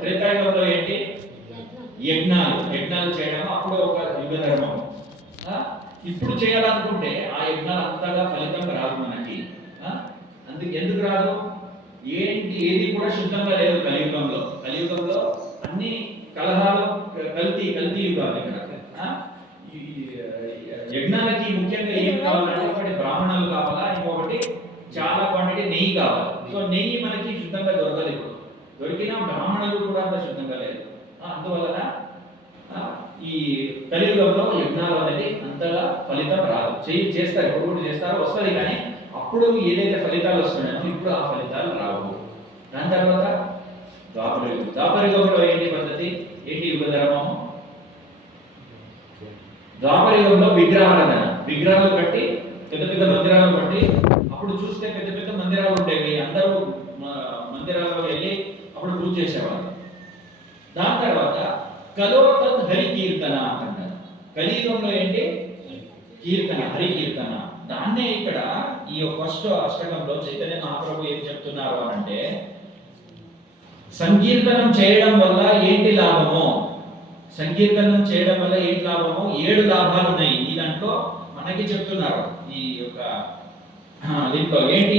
త్రేతాయుగంలో ఏంటి? యజ్ఞాలు చేయడం అప్పుడు ఒక యుగ ధర్మం. ఇప్పుడు చేయాలనుకుంటే ఆ యజ్ఞాలు అంతగా ఫలితం రాదు మనకి. అందుకు ఎందుకు రాదు? ఏది కూడా శుద్ధంగా లేదు కలియుగంలో అన్ని కలహాలు, కల్తీ యుగాలు ఇక్కడ. యజ్ఞాలకి ముఖ్యంగా ఏం కావాలంటే ఒకటి బ్రాహ్మణులు కావాలా, ఇంకొకటి చాలా క్వాంటిటీ నెయ్యి కావాలి. సో నెయ్యి మనకి శుద్ధంగా దొరకలేదు. దొరికిన బ్రాహ్మణులు కూడా అంత శుద్ధంగా లేదు. అందువలన ఈ కలియుగంలో యజ్ఞాలు అనేది అంతగా ఫలితం రాదు. చేస్తారు, ఎప్పుడు చేస్తారో వస్తుంది, కానీ అప్పుడు ఏదైతే ఫలితాలు వస్తున్నాయో ఇప్పుడు ఆ ఫలితాలు రావు. దాని తర్వాత ద్వాపరయుగంలో ఏంటి పద్ధతి, ఏంటి యుగ ధర్మము? ద్వాపరయుగంలో విగ్రహాలు కట్టి పెద్ద మందిరాలు కట్టి, అప్పుడు చూస్తే పెద్ద మందిరాలు ఉండేవి. అందరూ మందిరాల్లో వెళ్ళి అప్పుడు పూజ చేసేవారు. దాని తర్వాత కలోతన్ హరి కీర్తన అంటారు. కలియుగంలో ఏంటి? హరి కీర్తన. దాన్నే ఇక్కడ ఈ ఫస్ట్ అష్టకంలో చైతన్య మహాప్రభు ఏం చెప్తున్నారు అంటే, సంకీర్తనం చేయడం వల్ల ఏంటి లాభము? 7 లాభాలు ఉన్నాయి. ఈ దాంట్లో మనకి చెప్తున్నారు. ఈ యొక్క దీంట్లో ఏంటి